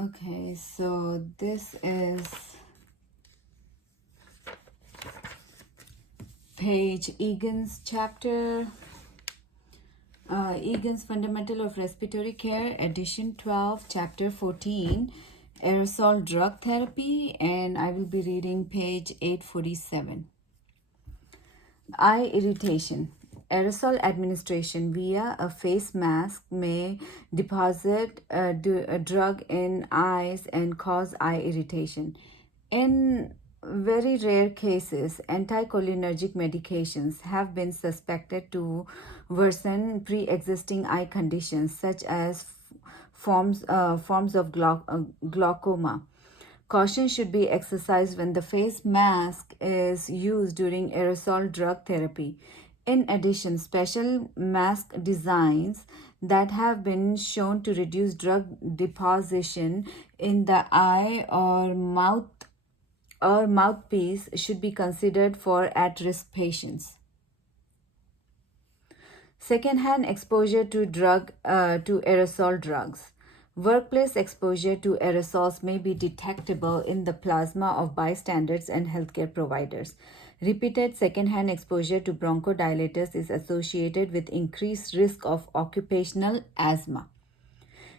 Okay, so this is page Egans chapter, Egans Fundamental of Respiratory Care, edition 12, chapter 14, aerosol drug therapy, and I will be reading page 847. Eye irritation. Aerosol administration via a face mask may deposit a drug in eyes and cause eye irritation. In very rare cases, anticholinergic medications have been suspected to worsen pre-existing eye conditions such as forms of glaucoma. Caution should be exercised when the face mask is used during aerosol drug therapy. In addition, special mask designs that have been shown to reduce drug deposition in the eye or mouthpiece should be considered for at-risk patients. Secondhand exposure to aerosol drugs. Workplace exposure to aerosols may be detectable in the plasma of bystanders and healthcare providers. Repeated secondhand exposure to bronchodilators is associated with increased risk of occupational asthma.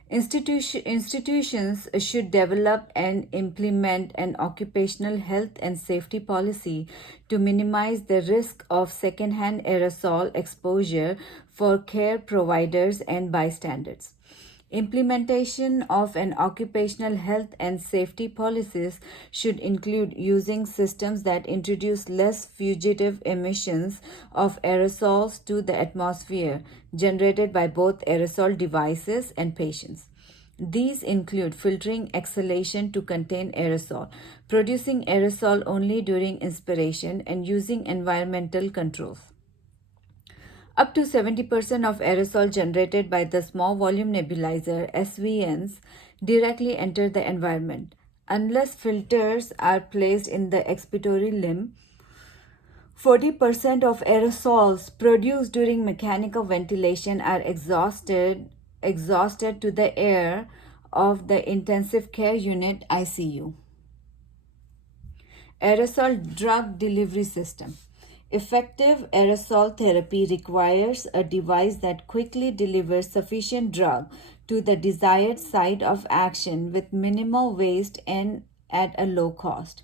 Institutions should develop and implement an occupational health and safety policy to minimize the risk of secondhand aerosol exposure for care providers and bystanders. Implementation of an occupational health and safety policies should include using systems that introduce less fugitive emissions of aerosols to the atmosphere generated by both aerosol devices and patients. These include filtering exhalation to contain aerosol, producing aerosol only during inspiration, and using environmental controls. Up to 70% of aerosol generated by the small volume nebulizer (SVNs) directly enter the environment. Unless filters are placed in the expiratory limb, 40% of aerosols produced during mechanical ventilation are exhausted to the air of the intensive care unit (ICU). Aerosol drug delivery system. Effective aerosol therapy requires a device that quickly delivers sufficient drug to the desired site of action with minimal waste and at a low cost.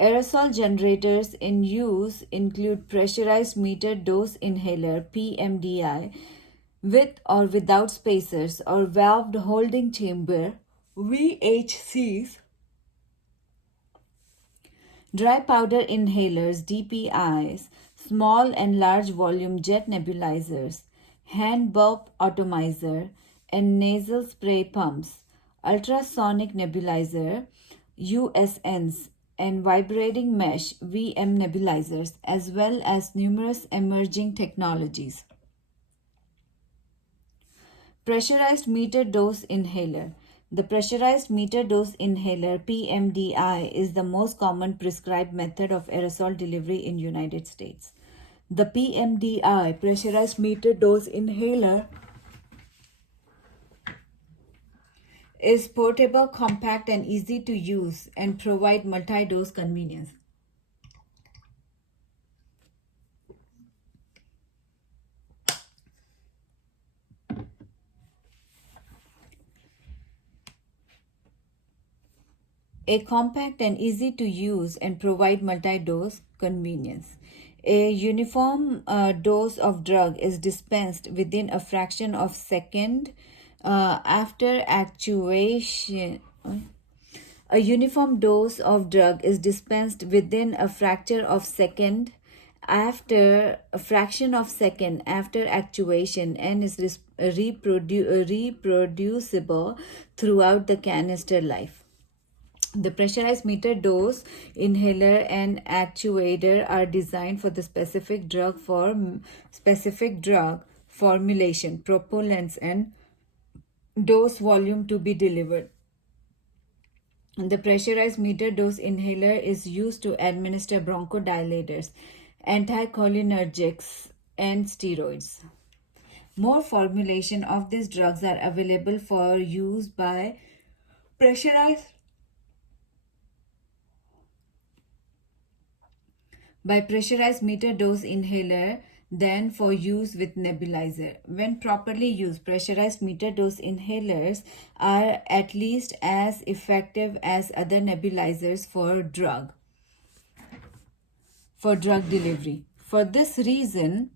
Aerosol generators in use include pressurized meter dose inhaler (PMDI) with or without spacers or valved holding chamber (VHCs), dry powder inhalers (DPIs), small and large volume jet nebulizers, hand bulb atomizer, and nasal spray pumps, ultrasonic nebulizer (USNs), and vibrating mesh (VM) nebulizers, as well as numerous emerging technologies. Pressurized meter dose inhaler. The pressurized meter dose inhaler (PMDI) is the most common prescribed method of aerosol delivery in United States. The PMDI pressurized meter dose inhaler is portable, compact, and easy to use and provide multi-dose convenience. A compact and easy to use and provide multi-dose convenience. A uniform dose of drug is dispensed within a fraction of second after actuation. A uniform dose of drug is dispensed within a fraction of second after actuation and is reproducible throughout the canister life. The pressurized meter dose inhaler and actuator are designed for the specific drug formulation, propellants, and dose volume to be delivered. The pressurized meter dose inhaler is used to administer bronchodilators, anticholinergics, and steroids. More formulations of these drugs are available for use by Pressurized by pressurized meter dose inhaler than for use with nebulizer. When properly used, pressurized meter dose inhalers are at least as effective as other nebulizers for drug delivery. For this reason,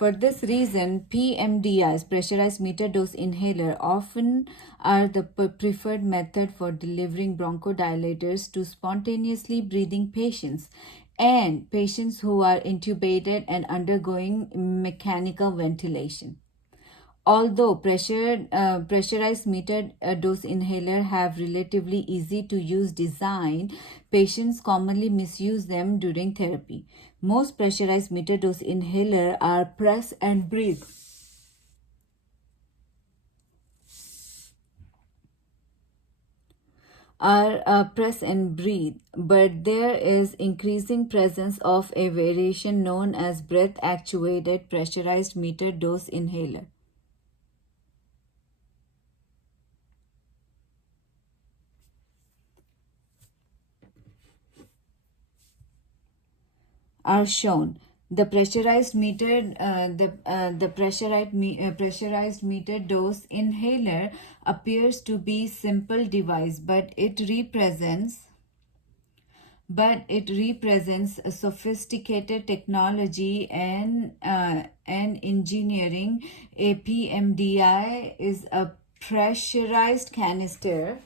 PMDIs, pressurized meter dose inhaler, often are the preferred method for delivering bronchodilators to spontaneously breathing patients and patients who are intubated and undergoing mechanical ventilation. Although pressurized metered dose inhaler have relatively easy to use design, patients commonly misuse them during therapy. Most pressurized metered dose inhaler are press and breathe, but there is increasing presence of a variation known as breath actuated pressurized metered dose inhaler. Are shown. The pressurized meter dose inhaler appears to be simple device, but it represents a sophisticated technology and engineering. A PMDI is a pressurized canister